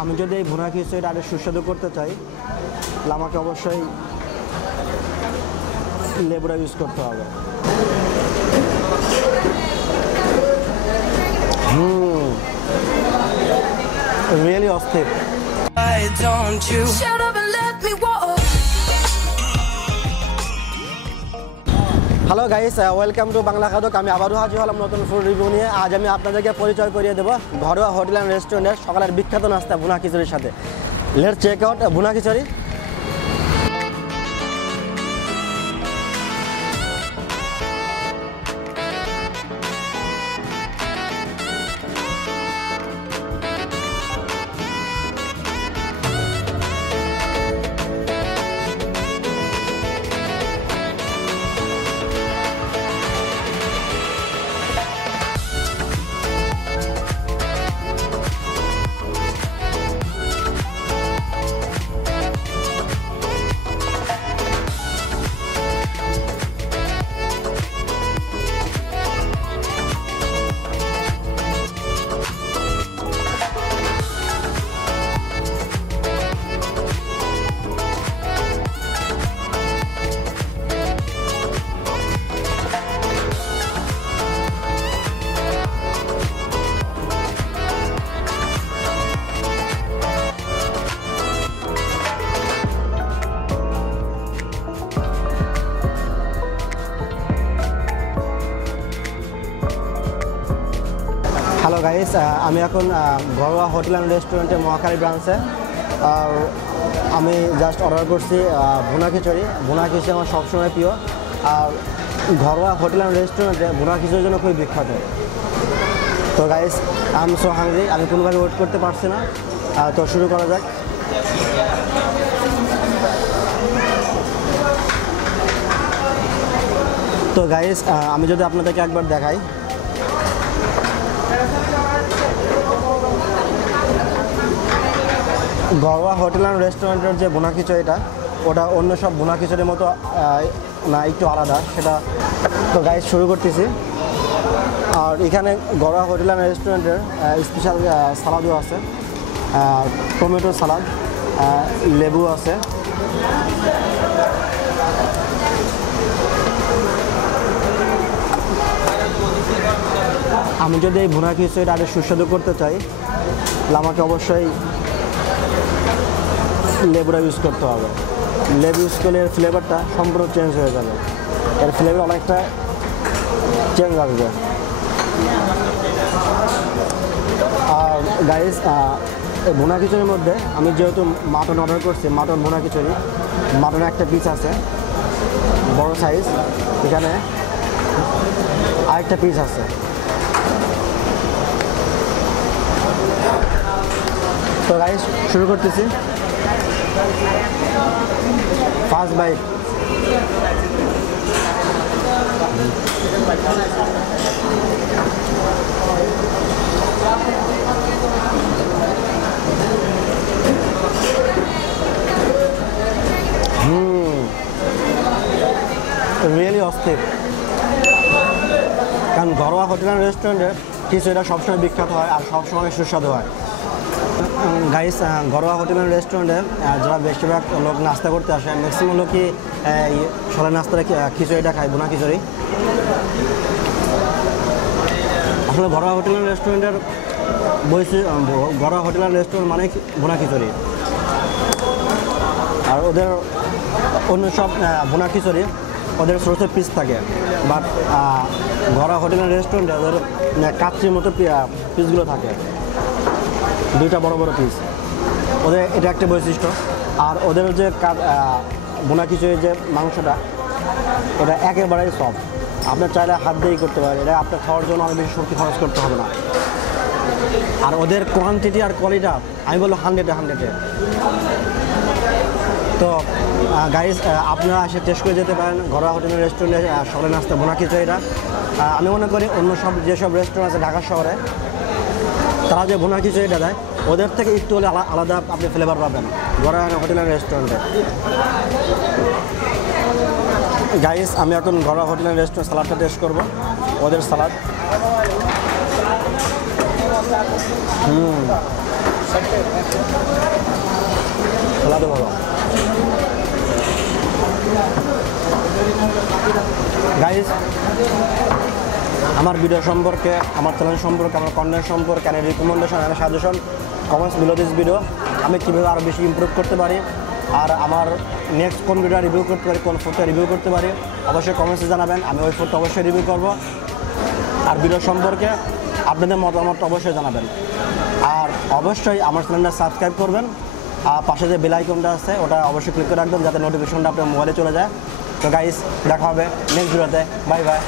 আমি যদি এই ভুনা খিচুড়িটা আরো সুস্বাদু করতে চাই তাহলে আমাকে অবশ্যই লেবুটা ইউজ করতে হবে। রিয়েলি অস্থির। Hello guys, welcome to Bangla Khadok. আমি আবারও হাজির হলাম নতুন ফুড রিভিউ নিয়ে। আজ আমি আপনাদেরকে পরিচয় করিয়ে দেবো ঘরোয়া হোটেল অ্যান্ড রেস্টুরেন্টের সকালের বিখ্যাত নাস্তা ভুনা খিচুড়ির সাথে। লেটস চেক আউট ভুনা খিচুড়ি। হ্যালো গাইস, আমি এখন ঘরোয়া হোটেল অ্যান্ড রেস্টুরেন্টে মহাকালী ব্রাঞ্চে। আর আমি জাস্ট অর্ডার করছি ভুনা খিচুড়ি। ভুনা খিচুড়ি আমার সবসময় প্রিয়। আর ঘরোয়া হোটেল অ্যান্ড রেস্টুরেন্টে ভুনা খিচুড়ির জন্য খুবই বিখ্যাত। তো guys, I am so hungry, আমি কোনোভাবে ওয়েট করতে পারছি না। তো শুরু করা যাক। তো গাইস, আমি যদি আপনাদেরকে একবার দেখাই, ঘরোয়া হোটেল অ্যান্ড রেস্টুরেন্টের যে ভুনা খিচুড়িটা, ওটা অন্য সব ভুনা খিচুড়ির মতো না, একটু আলাদা সেটা। তো গাইস, শুরু করতেছি। আর এখানে ঘরোয়া হোটেল অ্যান্ড রেস্টুরেন্টের স্পেশাল সালাদও আছে, টমেটো সালাদ, লেবু আছে। আমি যদি এই ভুনা খিচুড়িটা আরো সুস্বাদু করতে চাই তাহলে আমাকে অবশ্যই লেবুটা ইউজ করতে হবে। লেবু ইউজ করলে এর ফ্লেভারটা সম্পূর্ণ চেঞ্জ হয়ে যাবে, এর ফ্লেভার অনেকটা চেঞ্জ আসবে। আর গাইস, এই ভুনা খিচুড়ির মধ্যে আমি যেহেতু মাটন অর্ডার করছি, মাটন ভুনা খিচুড়ি, মাটনের একটা পিস আছে বড় সাইজ, এখানে আরেকটা পিস আছে। তো গাইস, শুরু করতেছি। First bite. রিয়েলি অস্থির। কারণ ঘরোয়া হোটেল অ্যান্ড রেস্টুরেন্টের খিচুড়িটা সবসময় বিখ্যাত হয় আর সবসময় সুস্বাদু হয়। গাইস, ঘরোয়া হোটেল অ্যান্ড রেস্টুরেন্টে যারা বেশিরভাগ লোক নাস্তা করতে আসে, ম্যাক্সিমাম লোকই সকালের নাস্তাটা খিচুড়িটা খায়, ভুনা খিচুড়ি। আসলে ঘরোয়া হোটেল অ্যান্ড রেস্টুরেন্টের ঘরোয়া হোটেল অ্যান্ড রেস্টুরেন্ট মানে ভুনা খিচুড়ি। আর ওদের অন্য সব ভুনা খিচুড়ি ওদের ছোটো ছোটো পিস থাকে, বাট ঘরোয়া হোটেল অ্যান্ড রেস্টুরেন্টে ওদের কাচ্চির মতো পিসগুলো থাকে, দুইটা বড় বড় পিস। ওদের এটা একটা বৈশিষ্ট্য। আর ওদের যে ভুনা খিচুড়ির যে মাংসটা, ওটা একেবারেই সফট। আপনার চাইলে হাত দিয়েই করতে পারেন, এটা আপনার খাওয়ার জন্য অনেক বেশি শক্তি খরচ করতে হবে না। আর ওদের কোয়ান্টিটি আর কোয়ালিটি আমি বলবো 100-এ। তো গাইস, আপনারা এসে টেস্ট করে যেতে পারেন ঘরোয়া হোটেলের রেস্টুরেন্টে সকালে নাস্তা ভুনা খিচুড়িটা। আমি মনে করি অন্য সব যেসব রেস্টুরেন্ট আছে ঢাকা শহরে, তারা যে ভুনা খিচুড়িটা দেয় ওদের থেকে একটু হলে আলাদা আপনি ফ্লেভার পাবেন ঘরোয়া হোটেল অ্যান্ড রেস্টুরেন্টে। গাইস, আমি এখন ঘরোয়া হোটেল অ্যান্ড রেস্টুরেন্ট সালাদটা টেস্ট করব, ওদের সালাদ। সালাদও ভালো। গাইস, আমার ভিডিও সম্পর্কে, আমার চ্যানেল সম্পর্কে, আমার কন্টেন্ট সম্পর্কে, আমার রিকমেন্ডেশন, আমার suggestion, comments below this video. আমি কীভাবে আরও বেশি ইমপ্রুভ করতে পারি, আর আমার নেক্সট কোন ভিডিও রিভিউ করতে পারি, কোন ফুডটা রিভিউ করতে পারি, অবশ্যই কমেন্টসে জানাবেন। আমি ওই ফুডটা অবশ্যই রিভিউ করব। আর ভিডিও সম্পর্কে আপনাদের মতামত অবশ্যই জানাবেন। আর অবশ্যই আমার চ্যানেলটা সাবস্ক্রাইব করবেন। আর পাশে যে বেল আইকনটা আছে ওটা অবশ্যই ক্লিক করে রাখবেন, যাতে নোটিফিকেশনটা আপনার মোবাইলে চলে যায়। তো গাইস, দেখা হবে নেক্সট ভিডিওতে। Bye bye.